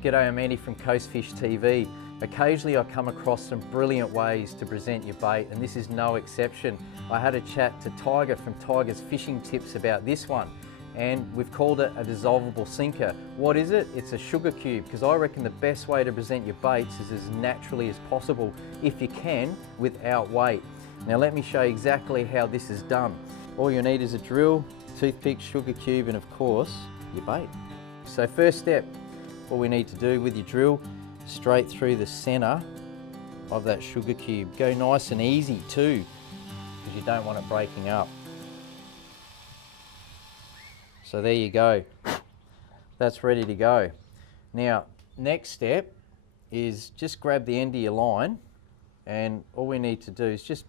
G'day, I'm Andy from CoastFishTV. Occasionally I come across some brilliant ways to present your bait, and this is no exception. I had a chat to Tiger from Tiger's Fishing Tips about this one, and we've called it a dissolvable sinker. What is it? It's a sugar cube, because I reckon the best way to present your baits is as naturally as possible, if you can, without weight. Now let me show you exactly how this is done. All you need is a drill, toothpick, sugar cube, and of course, your bait. So first step, what we need to do with your drill, straight through the center of that sugar cube. Go nice and easy too, because you don't want it breaking up. So there you go. That's ready to go. Now, next step is just grab the end of your line, and all we need to do is just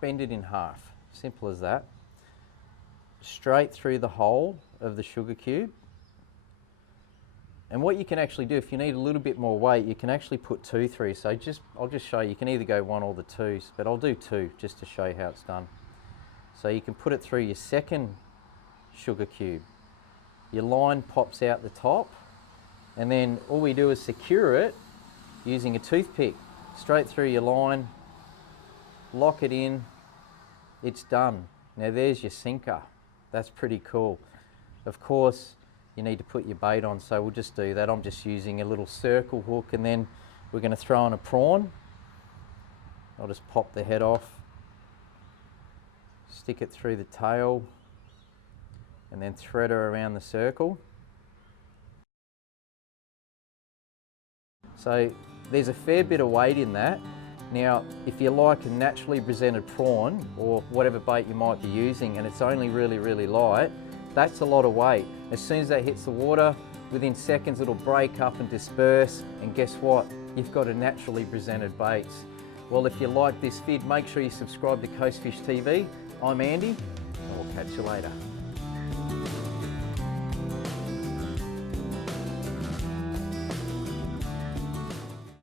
bend it in half. Simple as that. Straight through the hole of the sugar cube. And what you can actually do, if you need a little bit more weight, you can actually put 2 through. So I'll just show you. You can either go 1 or the 2s, but I'll do 2 just to show you how it's done. So you can put it through your second sugar cube. Your line pops out the top, and then all we do is secure it using a toothpick. Straight through your line, lock it in, it's done. Now there's your sinker. That's pretty cool. Of course, you need to put your bait on, so we'll just do that. I'm just using a little circle hook, and then we're going to throw in a prawn. I'll just pop the head off, stick it through the tail, and then thread her around the circle. So there's a fair bit of weight in that. Now, if you like a naturally presented prawn, or whatever bait you might be using, and it's only really light, that's a lot of weight. As soon as that hits the water, within seconds it'll break up and disperse, and guess what? You've got a naturally presented bait. Well, if you like this vid, make sure you subscribe to CoastFishTV. I'm Andy, and we'll catch you later.